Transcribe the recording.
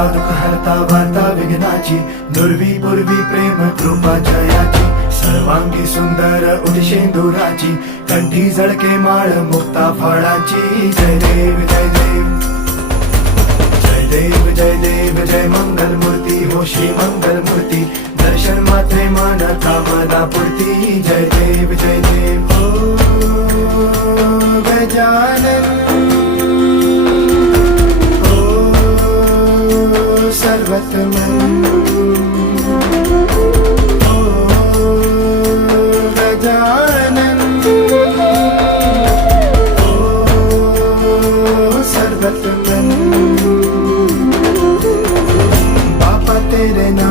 हरता दुःख हरता वार्ता विघ्नाची, दुर्वी पूर्वी प्रेम कृपा जयाची, सर्वांगी सुंदर उदिशेंदुराची, कंठी झळके माळ मुक्ता फळाची. जय देव जय देव जय देव जय देव जय मंगल मूर्ती हो श्री मंगल मूर्ती, दर्शन मात्रे मन कामना पूर्ती. जय देव जय देव हो गजानन हो सर्वतमन हो गजानन हो सर्वतमन. तेरे नाम